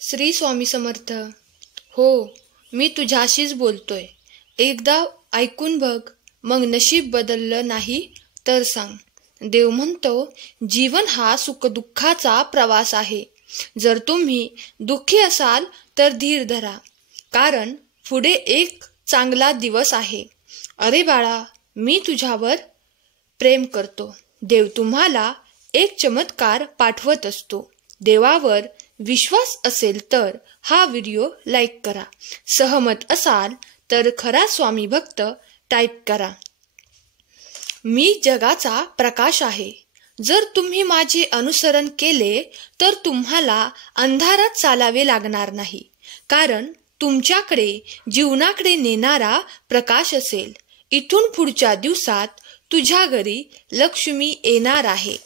श्री स्वामी समर्थ. हो, मी तुझ्याशीच बोलतोय. एकदा ऐकून बघ, मग नशीब बदललं नाही तर सांग. देव म्हणतो, जीवन हा सुखदुःखाचा प्रवास आहे. जर तुम्ही दुःखी असाल तर धीर धरा, कारण पुढे एक चांगला दिवस आहे. अरे बाळा, मी तुझ्यावर प्रेम करतो. देव तुम्हाला एक चमत्कार पाठवत असतो. देवावर विश्वास असेल तर हा व्हिडिओ लाईक करा. सहमत असाल तर खरा स्वामी भक्त टाईप करा. मी जगाचा प्रकाश आहे. जर तुम्ही माझे अनुसरण केले तर तुम्हाला अंधारात चालावे लागणार नाही, कारण तुमच्याकडे जीवनाकडे नेणारा प्रकाश असेल. इथून पुढच्या दिवसात तुझ्या घरी लक्ष्मी येणार आहे.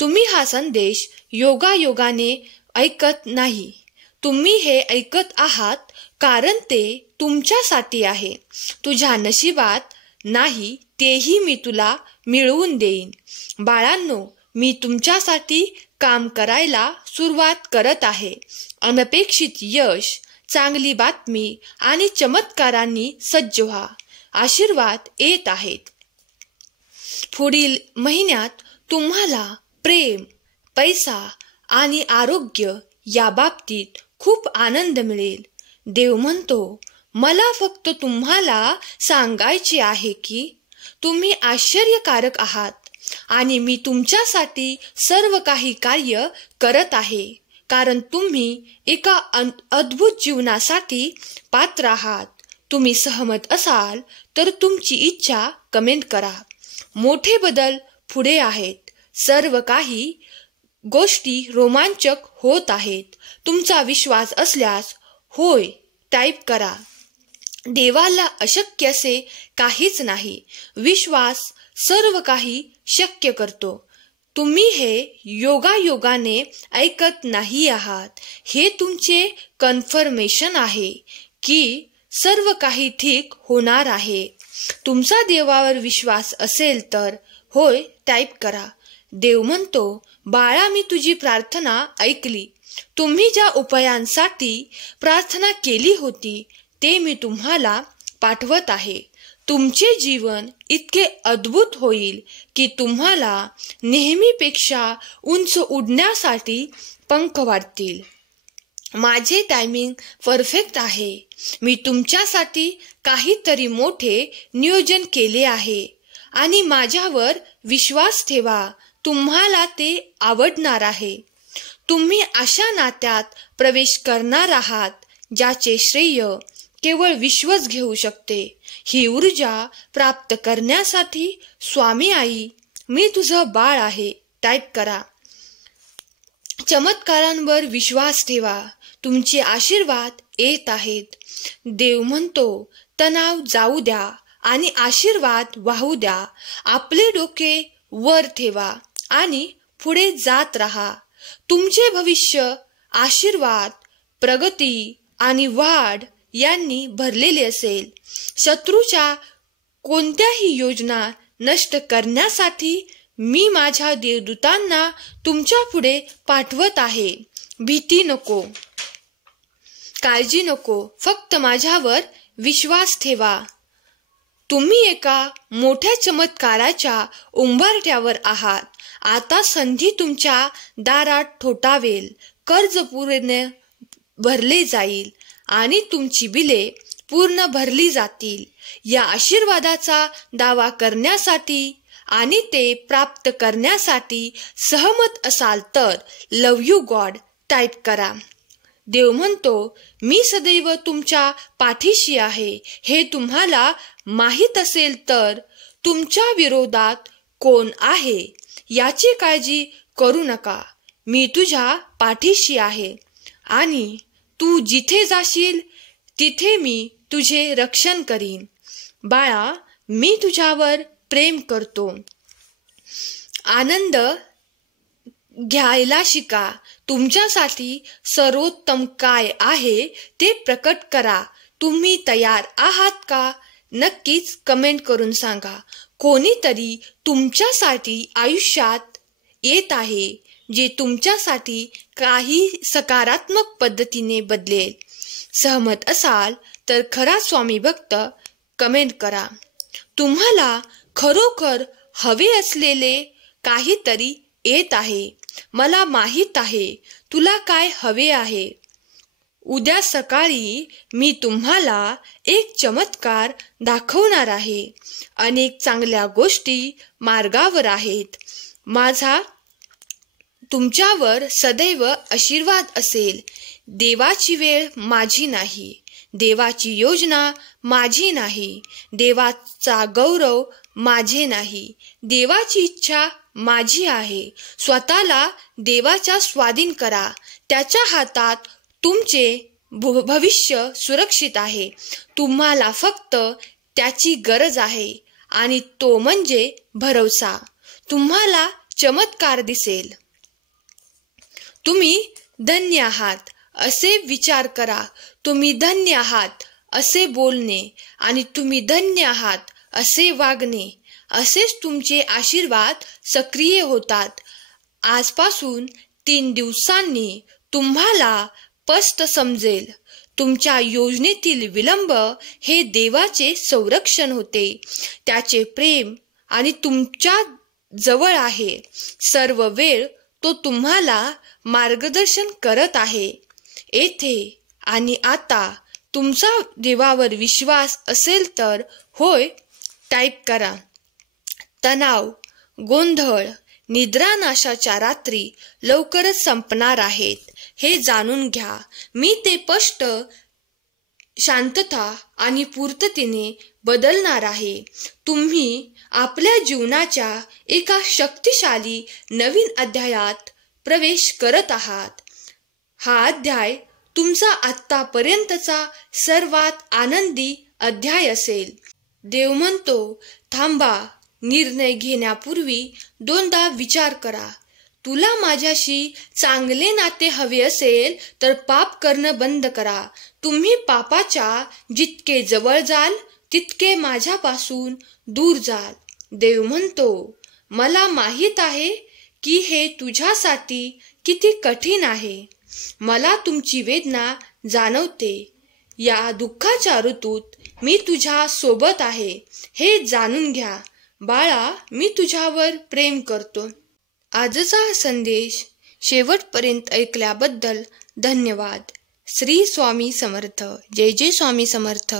तुम्ही हा संदेश योगायोगाने ऐकत नाही. तुम्ही हे ऐकत आहात कारण ते तुमच्यासाठी आहे. तुझ्या नशिबात नाही तेही मी तुला मिळवून देईन. बाळांनो, मी तुमच्यासाठी काम करायला सुरुवात करत आहे. अनपेक्षित यश, चांगली बातमी आणि चमत्कारांनी सज्ज व्हा. आशीर्वाद येत आहेत. पुढील महिन्यात तुम्हाला प्रेम, पैसा आणि आरोग्य या बाबतीत खूप आनंद मिळेल. देव म्हणतो, मला फक्त तुम्हाला सांगायचे आहे की तुम्ही आश्चर्यकारक आहात आणि मी तुमच्यासाठी सर्व काही कार्य करत आहे, कारण तुम्ही एका अद्भुत जीवनासाठी पात्र आहात. तुम्ही सहमत असाल तर तुमची इच्छा कमेंट करा. मोठे बदल पुढे आहेत. सर्व काही गोष्टी रोमांचक होत आहेत. तुमचा विश्वास असल्यास होय टाईप करा. देवाला अशक्य असे काहीच नाही. विश्वास सर्व काही शक्य करतो. तुम्ही हे योगायोगाने ऐकत नाही आहात. हे तुमचे कन्फर्मेशन आहे की सर्व काही ठीक होणार आहे. तुमचा देवावर विश्वास असेल तर होय टाईप करा. देव म्हणतो, बाळा, मी तुझी प्रार्थना ऐकली. तुम्ही ज्या उपायांसाठी प्रार्थना केली होती ते मी तुम्हाला पाठवत आहे. तुमचे जीवन इतके अद्भुत होईल की तुम्हाला नेहमीपेक्षा उंच उडण्यासाठी पंख वाढतील. माझे टायमिंग परफेक्ट आहे. मी तुमच्यासाठी काहीतरी मोठे नियोजन केले आहे आणि माझ्यावर विश्वास ठेवा. तुम्हाला ते आवडणार आहे. तुम्ही अशा नात्यात प्रवेश करणार आहात ज्याचे श्रेय केवळ विश्वच घेऊ शकते. ही ऊर्जा प्राप्त करण्यासाठी स्वामी आई, मी तुझं बाळ आहे टाईप करा. चमत्कारांवर विश्वास ठेवा. तुमचे आशीर्वाद येत आहेत. देव म्हणतो, तणाव जाऊ द्या आणि आशीर्वाद वाहू द्या. आपले डोके वर ठेवा आणि पुढे जात राहा. तुमचे भविष्य आशीर्वाद, प्रगती आणि वाढ यांनी भरलेले असेल. शत्रूच्या कोणत्याही योजना नष्ट करण्यासाठी मी माझ्या देवदूतांना तुमच्या पुढे पाठवत आहे. भीती नको, काळजी नको, फक्त माझ्यावर विश्वास ठेवा. तुम्ही एका मोठ्या चमत्काराच्या उंबरठ्यावर आहात. आता संधी तुमच्या दारात ठोठावेल. कर्ज पूर्ण भरले जाईल आणि तुमची बिले पूर्ण भरली जातील. या आशीर्वादाचा दावा करण्यासाठी आणि ते प्राप्त करण्यासाठी सहमत असाल तर लव यू गॉड टाईप करा. देव म्हणतो, मी सदैव तुमच्या पाठीशी आहे. हे तुम्हाला माहीत असेल तर तुमच्या विरोधात कोण आहे याची काळजी करू नका. मी तुझ्या पाठीशी आहे आणि तू जिथे जाशील तिथे मी तुझे रक्षण करीन. बाळा, मी तुझ्यावर प्रेम करतो. आनंद घ्यायला शिका. तुमच्यासाठी सर्वोत्तम काय आहे ते प्रकट करा. तुम्ही तयार आहात का? नक्कीच कमेंट करून सांगा. कोणीतरी तुमच्यासाठी आयुष्यात येत आहे. जे तुमच्यासाठी काही सकारात्मक पद्धतीने बदलेल. सहमत असाल तर खरा स्वामी भक्त कमेंट करा. तुम्हाला खरोखर हवे असलेले काहीतरी येत आहे. मला माहीत आहे तुला काय हवे आहे. उद्या सकाळी मी तुम्हाला एक चमत्कार दाखवणार आहे. अनेक चांगल्या गोष्टी मार्गावर आहेत. माझा तुमच्यावर सदैव आशीर्वाद असेल. देवाची वेळ माझी नाही, देवाची योजना माझी नाही, देवाचा गौरव माझे नाही, देवाची इच्छा माझी आहे. स्वतःला देवाच्या स्वाधीन करा. त्याच्या हातात तुमचे भविष्य सुरक्षित आहे. तुम्हाला फक्त त्याची गरज आहे आणि तो म्हणजे भरवसा. तुम्हाला चमत्कार दिसेल. तुम्ही धन्य आहात असे विचार करा. तुम्ही धन्य आहात असे बोलणे आणि तुम्ही धन्य आहात असे वागणे, असेच तुमचे आशीर्वाद सक्रिय होतात. आजपासून 3 दिवसांनी तुम्हाला स्पष्ट समजेल. तुमच्या योजनेतील विलंब हे देवाचे संरक्षण होते. त्याचे प्रेम आणि तुमच्या जवळ आहे. सर्व वेळ तो तुम्हाला मार्गदर्शन करत आहे. येथे आणि आता तुमचा देवावर विश्वास असेल तर होय टाईप करा. तणाव, गोंधळ, निद्रानाशाच्या रात्री लवकरच संपणार आहेत हे जाणून घ्या. मी ते स्पष्ट शांतता आणि पूर्ततेने बदलणार आहे. तुम्ही आपल्या जीवनाच्या एका शक्तिशाली नवीन अध्यायात प्रवेश करत आहात. हा अध्याय तुमचा आत्तापर्यंतचा सर्वात आनंदी अध्याय असेल. देव म्हणतो, थांबा. निर्णय घेण्यापूर्वी 2दा विचार करा. तुला माझ्याशी चांगले नाते हवे असेल तर पाप करणं बंद करा. तुम्ही पापाच्या जितके जवळ जाल तितके माझ्यापासून दूर जाल. देव म्हणतो, मला माहीत आहे की हे तुझ्यासाठी किती कठीण आहे. मला तुमची वेदना जाणवते. या दुःखाच्या ऋतूत मी तुझ्या सोबत आहे हे जाणून घ्या. बाळा, मी तुझ्यावर प्रेम करतो. आजचा हा संदेश शेवटपर्यंत ऐकल्याबद्दल धन्यवाद. श्री स्वामी समर्थ. जय जय स्वामी समर्थ.